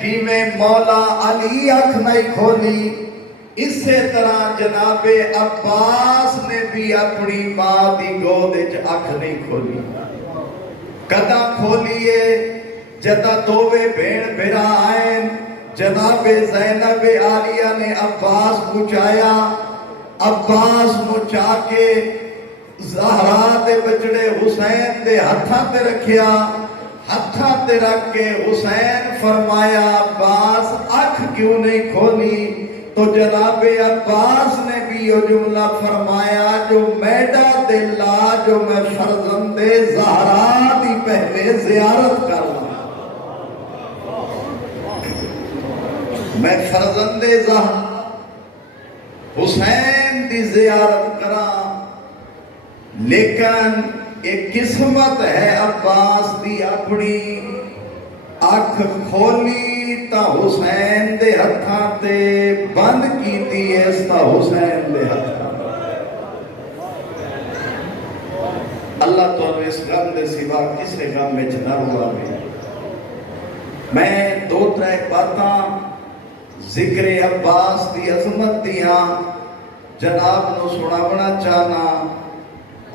جیویں مولا علی اکھ نہیں کھولی، اسی طرح جناب عباس نے بھی اپنی ماں دی گود وچ اکھ نہیں کھولی۔ کدا کھولیے جدا دووے بھین بھرا آئیں، جناب زینب عالیہ نے عباس مچایا، عباس مچا کے زہرا دے بچڑے حسین دے ہتھاں تے رکھیا، ہتھاں تے رکھ کے حسین فرمایا عباس اکھ کیوں نہیں کھولی؟ تو جناب عباس نے بھی یہ جملہ فرمایا جو میڈا دلا جو میں فرزند زہرا دی پہلے زیارت کر لوں، میں فرزند زہرا حسین دی زیارت کراں۔ لیکن ایک قسمت ہے عباس دی اپنی، اکھ کھولی تا حسین دے ہتھاں تے، بند کیتی اس تا حسین دے ہتھاں۔ اللہ تو اس غم دے سوا کسے غم میں نہ ہوا میں دو ترے باتاں ذکر عباس دی عظمت دیاں جناب نو سناونا چاہنا،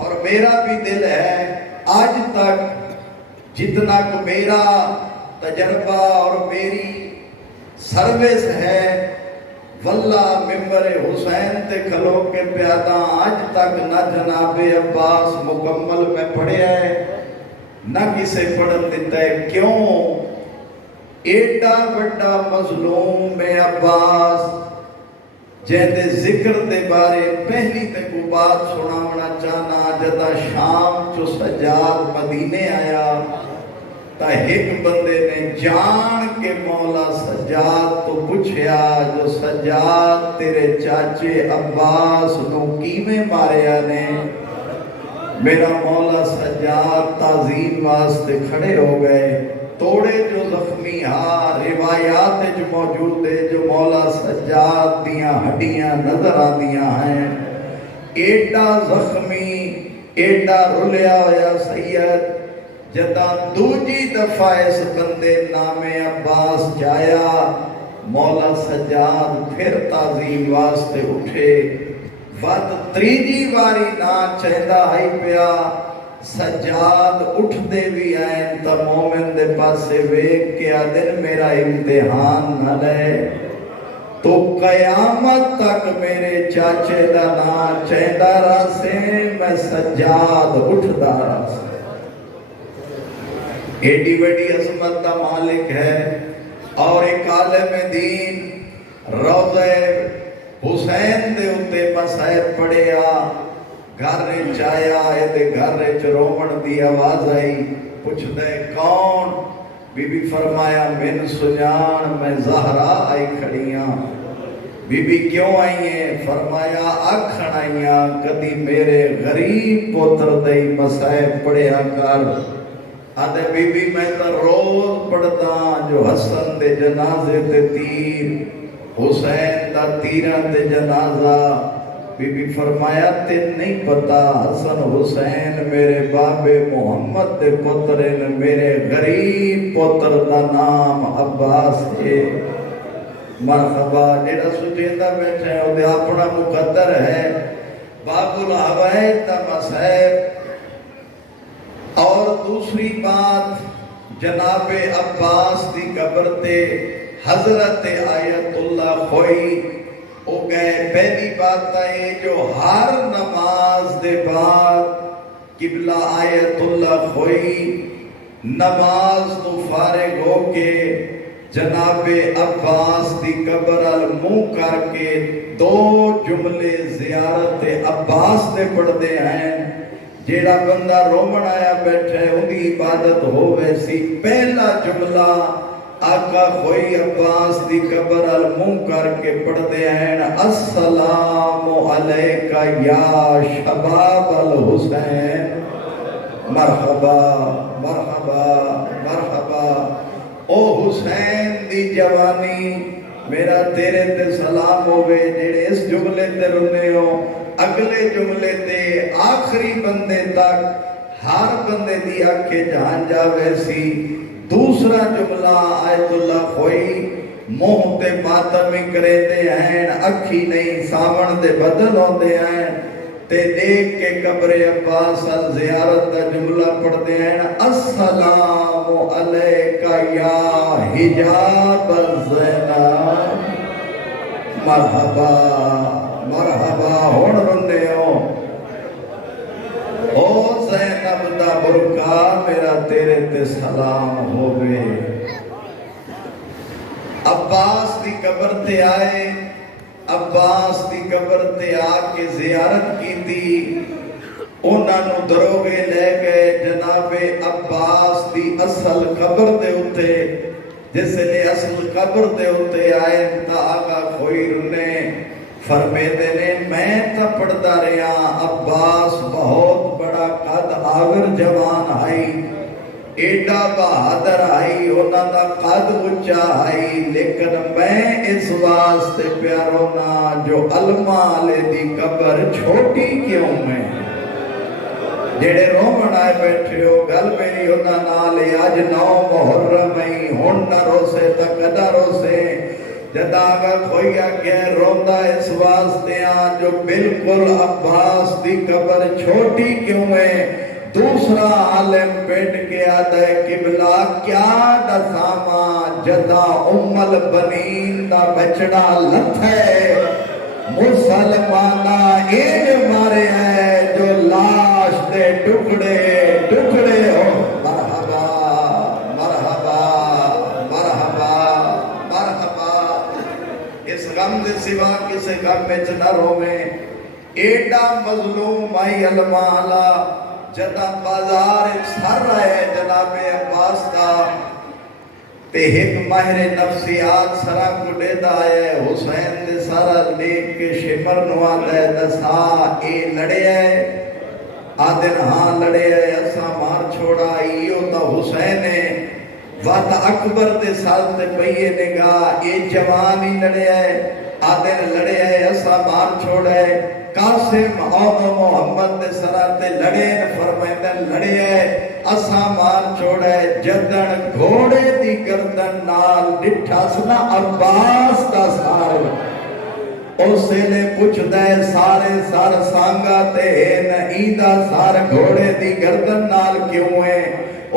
اور میرا بھی دل ہے آج تک جتنا کہ میرا تجربہ اور میری سروس ہے، واللہ ممبر حسین تے کھلو کے پیادہ آج تک نہ جناب عباس مکمل میں پڑھے ہے نہ کسے پڑھن دیتا ہے۔ کیوں؟ ایڈا بڑا مظلوم میں عباس جہدے ذکر دے بارے پہلی تے کو بات سناونا چاہنا، جدا شام چو سجاد مدینے آیا تا ایک بندے نے جان کے مولا سجاد تو پوچھیا جو سجاد تیرے چاچے عباس نو کیویں ماریا نے؟ میرا مولا سجاد تعظیم واسطے کھڑے ہو گئے، توڑے جو زخمی ہاں روایات جو موجود ہے جو مولا سجاد دیاں ہڈیاں نظر آدیاں ہیں، ایڈا زخمی ایڈا رلیا ہویا سید جدا دوجی دفعہ اس بندے نام عباس جایا، مولا سجاد پھر تعظیم واسطے اٹھے، ود تریجی واری نا چہدہ آئی پیا، سجاد اٹھ دے بھی آئیں تا مومن دے پاسے ویک کے آدن میرا امتحان نہ لے، تو قیامت تک میرے چاچے دا نا چہدہ راسے میں سجاد اٹھ دا راسے۔ ایڈی وڈی عظمت دا مالک ہے، اور ایک عالم دین روضہ حسین دے اتے مسائب پڑھیا، گھر چایا ایدے گھر رومن دی آواز آئی، پوچھ دے کون؟ بی بی فرمایا من سجان میں زہرا آئی کھڑیاں۔ بی بی کیوں آئی ہیں؟ فرمایا آکھن آئیاں کدی میرے غریب پوتر دے مسائب پڑھیا کر۔ آدھے بی بی میں تا روز پڑھتا جو حسن دے جنازے تے تیر، حسین دا تیران دے جنازہ۔ بی بی فرمایا تین نہیں پتا حسن حسین میرے بابے محمد دے پترین، میرے غریب پتر دا نام عباس ہے۔ مرحبا جیڑا سجیندہ بیٹھے ہیں وہ دے اپنا مقدر ہے، باب الحوائد دا مسائب۔ اور دوسری بات جناب عباس دی قبر تے حضرت آیت اللہ خوئی ہو گئے۔ پہلی بات ہے جو ہر نماز دے بعد قبلہ آیت اللہ خوئی نماز تو فارغ ہو کے جناب عباس دی قبر المنہ کر کے دو جملے زیارت عباس دے پڑھ دے ہیں۔ جیڑا بندہ رومن آیا بیٹھے ان دی عبادت ہو ویسی، پہلا جملہ آقا خوئی عباس دی قبر المنہ کر کے پڑھ دے ہیں، السلام علیکہ یا شباب الحسین، مرحبا مرحبا مرحبا او حسین دی جوانی، میرا تیرے تے سلام ہوئے۔ جیڑے اس جملے تے رنے ہو اگلے جملے تے آخری بندے تک ہر بندے دی آنکھیں جان جاوے سی۔ دوسرا جملہ آیت اللہ ہوئی منہ تے ماتم کرے دے ہیں، اکھی نہیں سامن دے بدل ہوندے ہیں، تے دیکھ کے قبر عباس زیارت دا جملہ پڑھتے ہیں، السلام علیکہ یا حجاب الزینب، مرحبا مرحبا ہون رنے ہو او زینب دا برکا میرا تیرے تے سلام ہوئے۔ عباس دی قبر تے آئے، عباس دی قبر تے آ کے زیارت کی تھی، انہاں نو دروگے لے گئے جناب عباس دی اصل قبر دے اتے، جس لئے اصل قبر دے اتے آئے تا آگا خوئی رنے فرمے دینے میں تا پڑھتا رہا عباس بہت بڑا قد آور جوان آئی، ایڈا بہادر آئی، انہاں دا قد اچھا آئی، لیکن میں اس واسطے پیارونا جو علماء دی قبر چھوٹی کیوں میں جیڑے رومن آئے بیٹھے ہو گل میری انہاں نالے آج 9 محرم ہی ہن نہ روسے تا کدا روسے جدا آگا کوئی آگے روندہ اس واسطے آن جو بالکل عباس دی قبر چھوٹی کیوں ہے۔ دوسرا عالم پیٹ کے آدھا ہے قبلہ کیا دساما جدا البنین دا بچڑا لتھ ہے، مسلمانہ ایڈ مارے ہیں جو لاش دے ٹکڑے ٹکڑے ہو۔ مرحبا مرحبا مرحبا مرحبا، اس غم دے سوا کسے غم میں چنہ رو میں ایڈا مظلوم آئی علماء جدا بازار سر رہے جناب عباس کا تے ایک ماہر نفسیات سرا کو دے دائے حسین دے سارا لیک کے شمر نوا دے دسا اے لڑے ہے آدن ہاں لڑے ہے ایسا مار چھوڑا ایو تا حسین ہے وات اکبر دے ساتھ تے پہیے نگاہ اے جوانی لڑے ہے آدن لڑے ہے ایسا مار چھوڑا ہے قاسم اور محمد دے سراتے لڑے فرمائدن لڑے ہے اسا مار چھوڑے جدن گھوڑے دی گردن نال ڈٹھا سنا عباس دا سار اسے لے پوچھ دے سارے سار سانگا تے ایدہ سار گھوڑے دی گردن نال کیوں ہے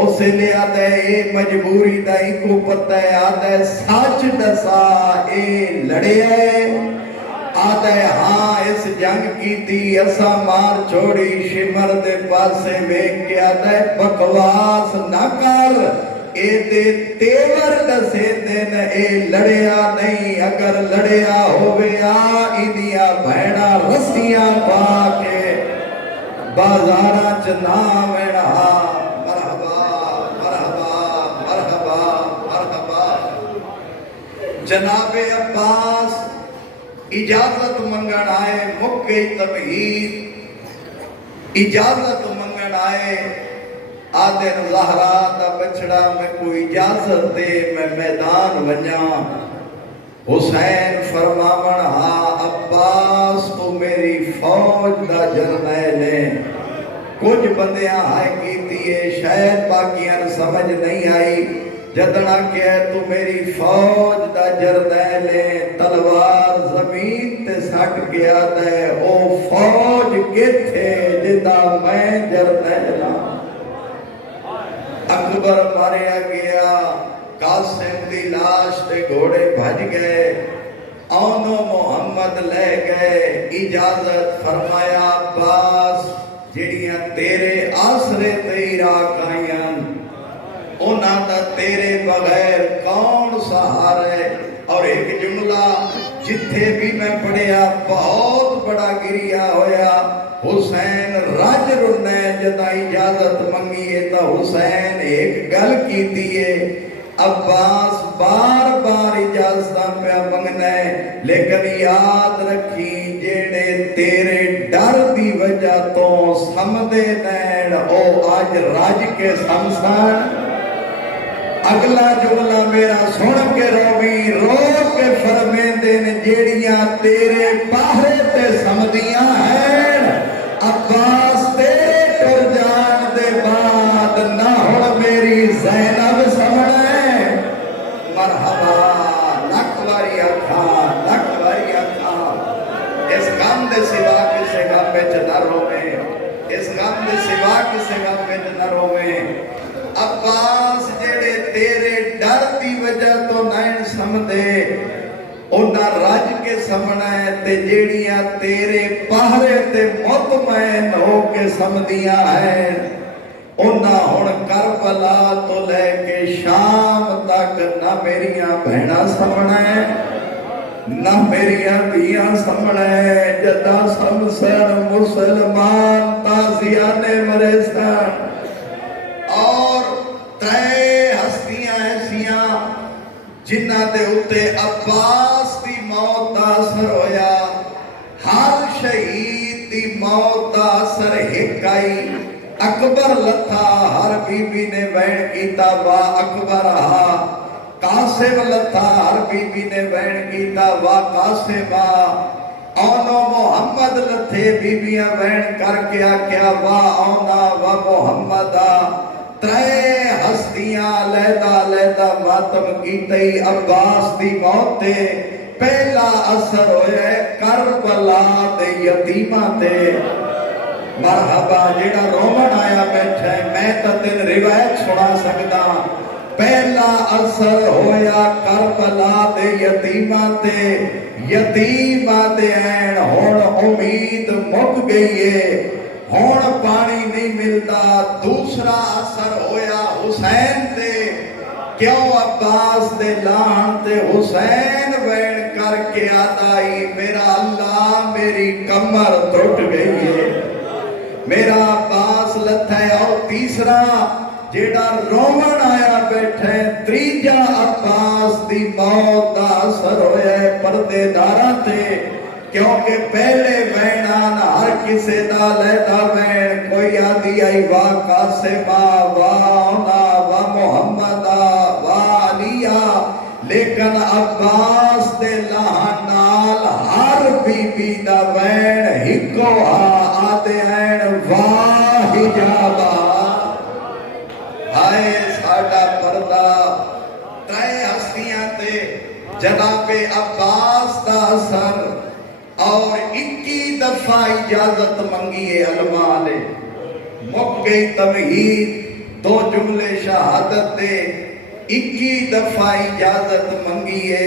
اسے لے آدھے اے مجبوری دا ہی کو پتہ ہے آدھے ساچ دسا اے لڑے ہے آدھے ہاں اس جنگ کی تھی اسا مار چھوڑی شمر دے پاسے بیک کے آدھے بکواس نہ کر اے دے تیور دسے دن اے لڑیا نہیں اگر لڑیا ہویا ایدیا بھیڑا رسیاں پاکے بازارہ چنا میڑا مرحبا مرحبا مرحبا مرحبا۔ جناب عباس اجازت منگن آئے مکہ تمہید اجازت منگن آئے آدھر زہرا دا بچڑا میں کوئی اجازت دے میں میدان ونیا حسین فرماون ہاں عباس تو میری فوج دا جرنیل ہے کچھ بندیاں آئے کیتی ہے شاید باقیاں سمجھ نہیں آئی جدنا کہ تو میری فوج دا جرنیل ہے تلوار زمین تے سٹ گیا دے او فوج کتھے جدا میں جرنیل اکبر ماریا گیا قاسم دی لاش تے گھوڑے بھج گئے آنو محمد لے گئے اجازت فرمایا عباس جڑیاں تیرے آسرے تے عراق آئیاں انہاں دا تیرے بغیر کون سہارا ہے۔ اور ایک جملہ جتھے بھی میں پڑھیا بہت بڑا گریا ہویا حسین راج رنے جدا اجازت منگیے تا حسین ایک گل کی دیئے عباس بار بار اجازتاں پہ منگنے لیکن یاد رکھی جیڑے تیرے ڈر دی وجہ تو سمدے نین او آج راج کے سمسان۔ اگلا جملہ میرا سن کے روی رو کے فرمیندے نے جیڑیاں تیرے پاہرے تے سمدیاں ہیں عباس تیرے ٹر جان دے زینب سمنے مرحبا لکھ واری آکھاں لکھ واری آکھاں اس غم دے سوا کسے غم وچ نہ روویں اس غم دے سوا کسے غم وچ نہ روویں عباس جڑے تیرے ڈر دی وجہ تو نہیں سمدے انہاں رج کے سمنا ہے تے جیڑیاں تیرے پہرے تے مطمئن ہو کے سمدیاں ہیں انہاں ہن کربلا تو لے کے شام تک نہ میریاں بہناں سمنا ہے نہ میریاں دیاں سمنا ہے جدا سمسن مسلمان تازیانے مرے سن اور ترے ہستیاں ایسیاں جنہ دے اتے عباس دی موت دا اثر ہویا ہر شہید دی موت دا اثر ہکائی اکبر لتھا ہر بی بی نے وین کیتا وا اکبر آہا قاسم لتھا ہر بی بی نے وین کیتا وا قاسم آنو محمد لتھے بی بیاں وین کر کے آکیا وا آنا وا محمد ترے ہستیاں علیحدہ علیحدہ ماتم کیتے عباس دی موت تے پہلا اثر ہوئے کربلا دے یتیماں تے مرحبا جیڑا رومن آیا بیٹھا ہے میں تا تین روایت سنا سکتا پہلا اثر ہویا کربلا دے یتیماں تے یتیماں دے این ہون امید مک گئی ہے ہون پانی نہیں ملتا دوسرا اثر ہویا حسین تے کیوں عباس دے لان تے حسین وین کر کے آدائی میرا اللہ میری کمر ٹوٹ گئی ہے میرا عباس لتھا ہے اور تیسرا جیڑا رومن آیا بیٹھے تریجا عباس دی موت دا اثر ہویا ہے پردے داراں تے کیونکہ پہلے وینان ہر کسے دا لیتا وین کوئی آدھی آئی وا قاسمہ وا اونا وا محمدہ وا علیہ لیکن عباس دے لہنال ہر بی بی دا وین ہکو آدھے این واہ حجابہ ہائے ساڑا پردہ ترے ہستیاں تے جناب عباس دا اثر اور 21 دفعہ اجازت منگیے علماء نے مک گئی تمہید 2 جملے شہادت دے 21 دفعہ اجازت منگیے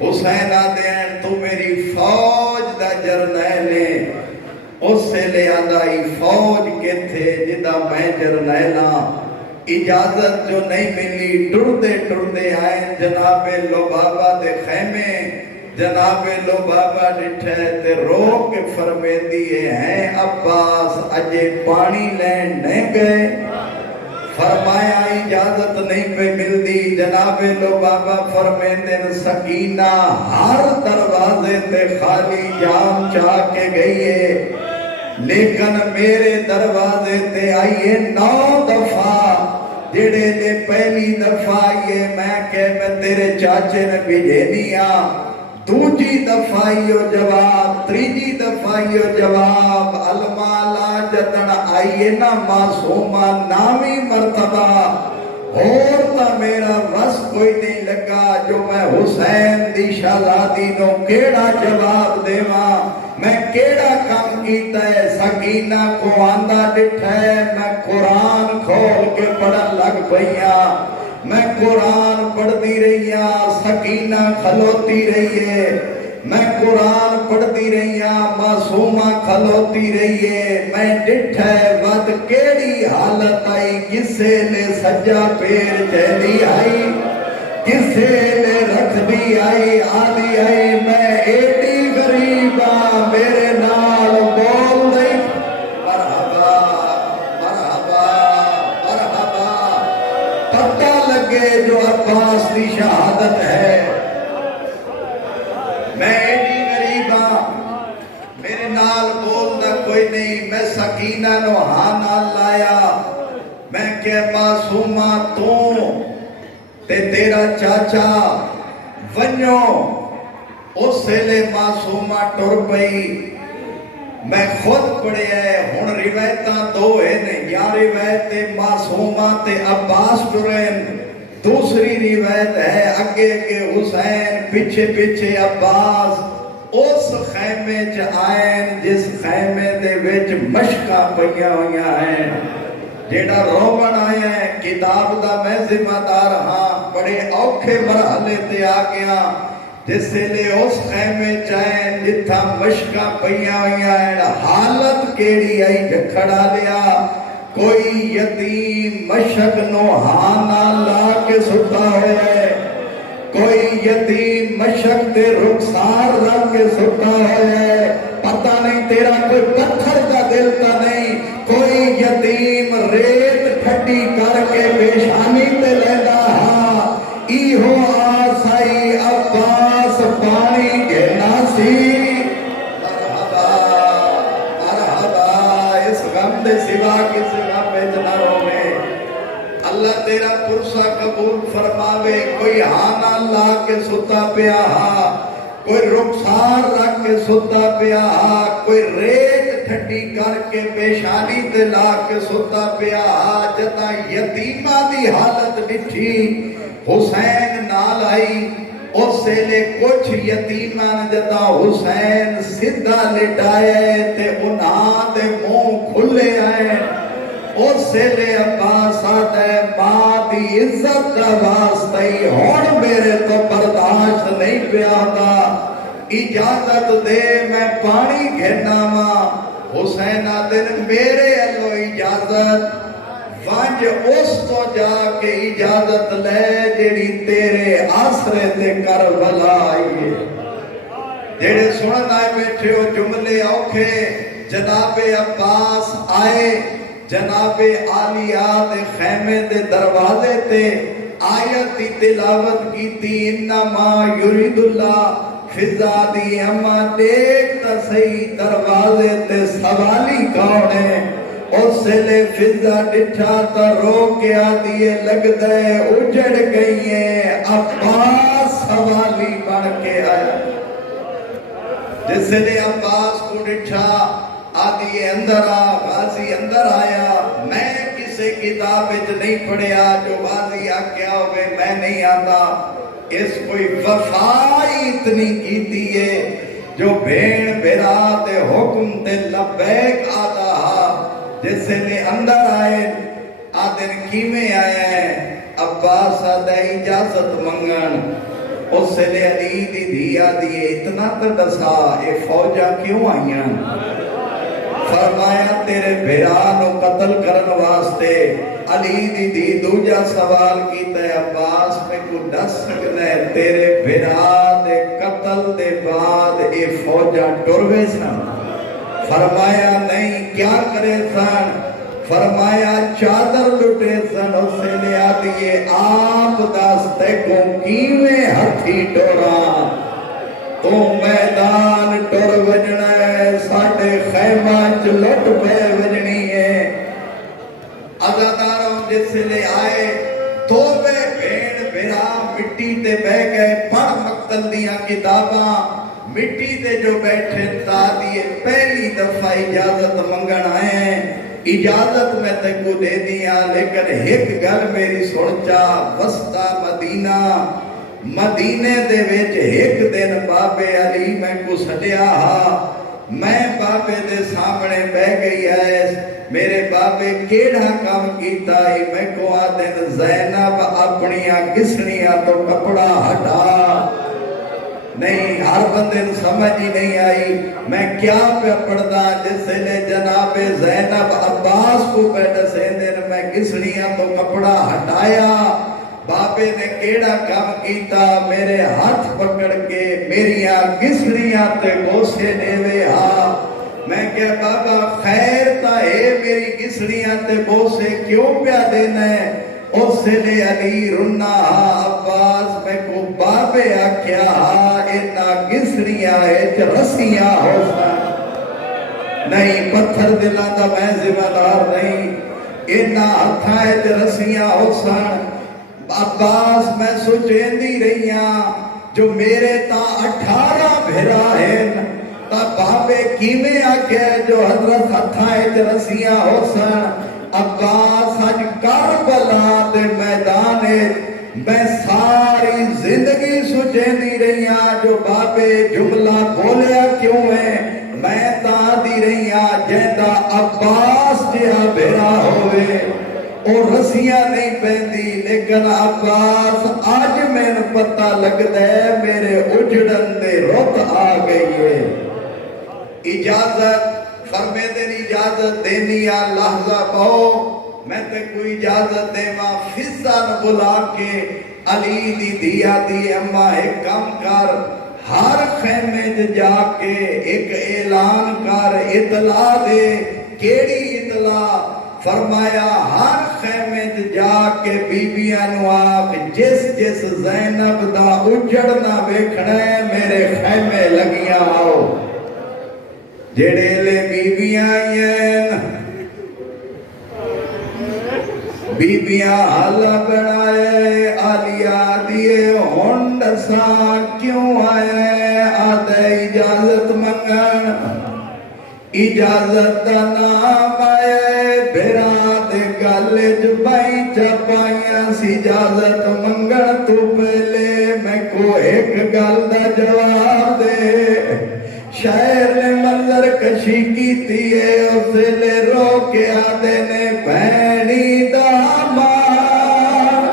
حسین آدین تو میری فوج دا جرنیل ہے اس سے لے آدائی فوج کے تھے جدہ میں جرنیلاں اجازت جو نہیں ملی ٹردے آئیں جناب لبابا دے خیمے جناب لبابا ڈٹھے تے رو کے فرمے دیئے ہیں عباس اجے پانی لین نہیں گئے فرمایا اجازت نہیں پہ مل دی جناب لبابا فرمے دن سکینہ ہر دروازے تے خالی جام چاہ کے گئی ہے لیکن میرے دروازے تے آئیے 9 دفعہ جڑے دے پہلی دفعہ آئیے میں کہ میں تیرے چاچے نے بھیجے دیا دوجی دفعہ یہ جواب تریجی دفعہ یہ جواب المالا جتن آئیے نا معصومہ نامی مرتبہ اور تا میرا رس کوئی نہیں لگا جو میں حسین دی شہزادی نو کیڑا جواب دے ماں میں کیڑا کام کیتا ہے سکینہ کو آندہ ڈٹھا ہے میں قرآن کھول کے پڑھن لگ پئیاں میں قرآن پڑھ دی رہیا سکینہ کھلوتی رہیے میں قرآن پڑھ دی رہیا معصومہ کھلوتی رہیے میں ڈٹھا ہے ود کیڑی حالت آئی کسے لے سجا پیر چہلی آئی کسے لے رکھ دی آئی آدھی آئی میں ایڈی غریبہ میرے نال بول دئی مرحبا مرحبا مرحبا پتہ لگے جو عباس دی شہادت ہے میں ایڈی غریبہ میرے نال بول دا کوئی نہیں میں سکینہ نو ہاں نال لایا میں کہ معصومہ تو تے تیرا چاچا ونیو اس سے لے معصومہ ٹر پئی میں خود پڑھیا ہے ہن روایتاں دو ہیں یا روایت معصومہ تے عباس ٹرین دوسری روایت ہے اگے اگے حسین پیچھے پیچھے عباس اس خیمے چ آئین جس خیمے دے وچ مشکاں پئیاں ہویاں ہیں جیڑا رومن آیا ہے کتاب دا میں ذمہ دار ہاں بڑے اوکھے مرحلے تے آ گیا جس لے اس خیمے چائیں جتھا مشکاں پئیاں ہویاں ہیں حالت کیڑی آئی جکھڑا لیا کوئی یتیم مشک نو ہانا لا کے ستا ہوئے کوئی یتیم مشک دے رخسار رکھ کے ستا ہوئے پتہ نہیں تیرا کوئی پتھر کا دل تا نہیں کوئی یتیم ریت کھٹی کر کے پیشانی تے لینا ہاں ایہو آسائی عباس پانی گھنا سی مرحبا مرحبا اس غم دے سوا کسی غم میں جنا رونے اللہ تیرا پرسہ قبول فرماوے کوئی ہانا لا کے ستا پیا ہا کوئی رخسار رکھ کے ستا پیا ہا کوئی ریت ٹھٹی کر کے پیشانی تے لا کے ستا پیا ہا جتا یتیمہ دی حالت ڈٹھی حسین نال آئی اس سے لے کچھ یتیمہ جتا حسین سدھا لٹائے تے انہاں دے منہ کھلے آئے اس سے لے عباس آتا ہے ماں دی عزت کا واسطہ ہی ہون میرے تو برداشت نہیں پیادا اجازت دے میں پانی گھنا ماں حسین آدن میرے اللہ اجازت وانج اس تو جا کے اجازت لے جیڑی تیرے آسرے تے کربلا آئیے جیڑے سننا ہے بیٹھے ہو جملے اوکھے جناب عباس آئے جناب عالیات خیمے دے دروازے تے آیت دی تلاوت کی تھی انما یرید اللہ فضا دی اما دیکھتا صحیح دروازے تے سوالی کون ہے اس سے لے فضا ڈٹھا تا رو کے آدھیے لگ دے اجڑ گئی ہیں عباس سوالی بڑھ کے آیا جس سے لے عباس کو ڈٹھا آدھی اندر آ غازی اندر آیا میں کسے کتاب وچ نہیں پڑھیا جو غازی آکیا ہوئے میں نہیں آتا اس کوئی وفائی اتنی کیتی ہے جو بھین بھرا تے حکم تے لبیک آتا جس سے میں اندر آئے آدھن کیمیں آیا ہے عباس آدھا اجازت منگن اس سے لے علی دی دیا دیئے اتنا تردسا اے فوجہ کیوں آئیاں فرمایا تیرے بھرانو قتل کرن واسطے علی دی دی دوجہ سوال کیتا ہے عباس میں کو ڈس سکتا ہے تیرے بھران دے قتل دے بعد اے فوجہ ڈروے سن فرمایا نہیں کیا کرے سن فرمایا چادر لٹے سن اس سے لیا دیئے آپ داستے کو کیویں ہتھی ڈورا تو میدان ٹر وجنا ہے ساڑھے خیمہ چلٹ پہ وجنی ہے عزاداروں جس سے لے آئے تو بے بھین بھرا مٹی تے بہ گئے پڑھ مقتل دیا کتاباں مٹی تے جو بیٹھے تا دیئے پہلی دفعہ اجازت منگن آئے ہیں اجازت میں تے کو دے دیا لیکن ایک گل میری سوچا وسطہ مدینہ مدینے دے ویچ ایک دن بابے علی میں کو سجیا ہا میں بابے دے سامنے بہ گئی ہے میرے بابے کیڑا کام کیتا ہی میں کو آدن زینب اپنیاں گسنیاں تو کپڑا ہٹا نہیں ہر بندے سمجھ ہی نہیں آئی میں کیا پہ پڑھدا جس لے جناب زینب عباس کو پیدا سیندن میں گسنیاں تو کپڑا ہٹایا بابے نے کیڑا کام کیتا میرے ہاتھ پکڑ کے میریاں گسڑیاں تے گوسے دیوے ہاں میں کہا بابا خیر تا ہے میری گسڑیاں تے گوسے کیوں پیا دینا ہے اس سے لے علی رنا عباس میں کو بابے آکھیا اینا گسڑیاں ہے رسیاں ہو نہیں پتھر دلہ دا میں ذمہ دار نہیں اینا ہتھائے رسیاں ہو سن عباس میں سوچیں دی رہیاں جو میرے تا 18 بھیرا ہیں تا بابے کیویں آکھے جو حضرت ہتھائے رسیاں ہو سن عباس اج کربلا دے میدان میں ساری زندگی سوچیندی رہی ہاں جو بابے جملہ بولیا کیوں ہے میں تاں دی رہی ہاں جیندا عباس جہا بھیڑا ہوئے اور رسیاں نہیں پہندی لیکن عباس آج میں پتہ لگتا ہے میرے اجڑن دے رت آ گئی ہے اجازت فرمے دن اجازت دینی آ لحظہ پہو میں تے کوئی اجازت دے ماں فضان بلا کے علی دی دیا دی اما ایک کم کر ہر خیمے جا کے ایک اعلان کر اطلاع دے کیڑی اطلاع فرمایا ہر خیمے جا کے بیبیاں نو آکھ جس جس زینب دا اجڑنا ویکھنا ہے میرے خیمے لگیاں آؤ جڑے لے بیبیاں بیبیاں حالا بنائے آلیا دیے ہونڈ ساں کیوں آئے آدھے اجازت منگن اجازت دا نام آئے بھیرا دے گالج بائی چپائیاں سی اجازت منگن تو پہلے میں کو ایک گال دا جواب دے شاعر نے منظر کشی کی تیئے اسے لے رو کے آدھے نے بہنی دامان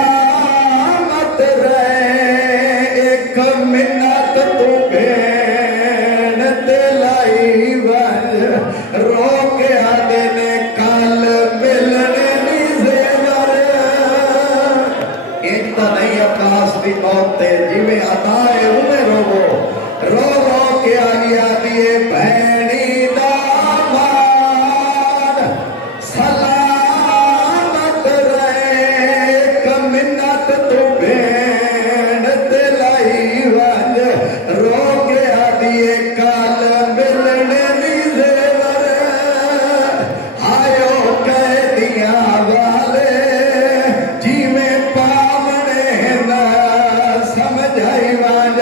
سلامت رہے ایک منت تو بین دلائی وج رو کے آدھے نے کال ملنے نیزے ور ایک تا نہیں عباس دی موتے جیویں عطائے انہیں رو رو کے آلیا دیے بہنی دامان سلامت رہے کمنت تو بین دلائی وج رو کے آلیا کال ملنے نیزے ور آئیو کہہ دیا والے جی میں پامنے نہ سمجھائی وج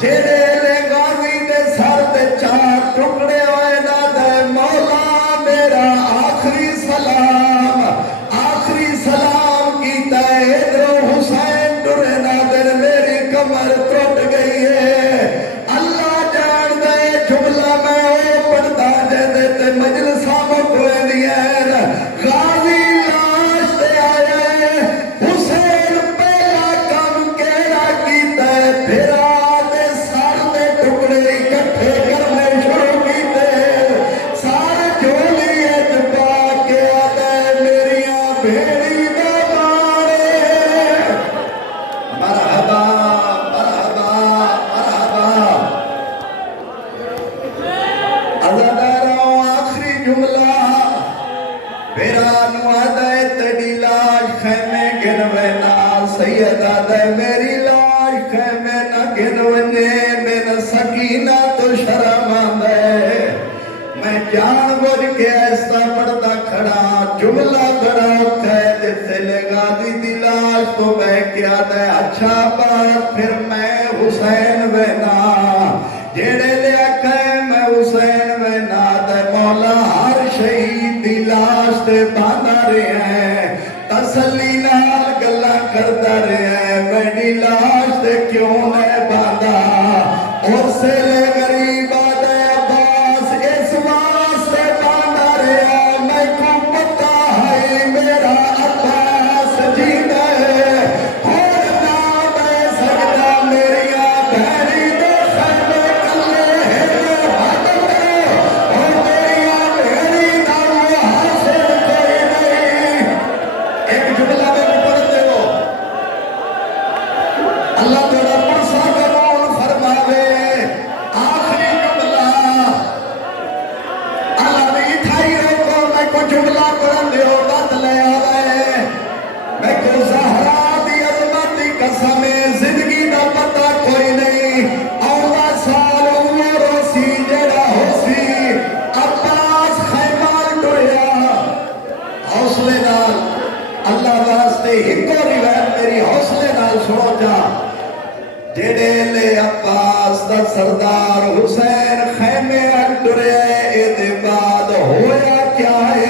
جڑے لے غازی دے سر تے چار ٹکڑے ہوئے نا دے مولا میرا آخری سلام کیتا ہے ادھر حسین ٹرے نا در میری کمر ٹوٹ گئی ہے اللہ جان دے جملہ میں او پڑھتا جے تے مجلساں مکوے دیئے غازی لاش تے آئے حسین پہلا کام کیڑا کیتا ہے پھرا دے سر دے ٹکڑے اکٹھے کرنے شروع کیتے سارے جھولیے چپا کے آدھے میریاں بھیڑی دے بارے مرحبا مرحبا مرحبا ازاداروں آخری جملہ ویرانو آدھے تیری لاش خیمے گنوے نا سید آدھے میری لاش خیمے نا گنونے میں سکینہ تو شرم آدھے میں جان بوجھ کے ایسا پڑھتا کھڑا جملہ بڑا قید سے لگا دی لاش تو بہ کے آدھے اچھا بات پھر میں حسین وینا جیڑے لیا کہے میں حسین وینا دے مولا ہر شہید دی لاش تے باندھا رہے ہیں تسلی نال گلہ کرتا رہے ہیں میری لاش تے کیوں نے باندھا اور سے لے غریب آدھے عباس اس واسطے باندھا رہے ہیں میں کو پتہ ہے میرا عباس جیتا ہے اور نہ میں سکتا میری بھیڑی دے خیمے کلے ہے اور میری بھیڑی نہ حاصل کوئی نہیں ایک جملہ میں پڑھتے ہو اللہ تیرا پرسا قبول فرماوے آخری جملہ اللہ نے اٹھائی روکو میں کو جملہ پڑھن دیو بات لے آوے میں کو زہرا دی عظمتی قسم زندگی دا پتہ کوئی نہیں اولا سال عمر ہوسی جڑا ہوسی عباس خیمال ٹوڑیا حوصلے نال اللہ واسطے ہکو روایت میری حوصلے نال سنو جا جڑے لے عباس دا سردار حسین خیمے ٹرے اے دے بعد ہویا کیا ہے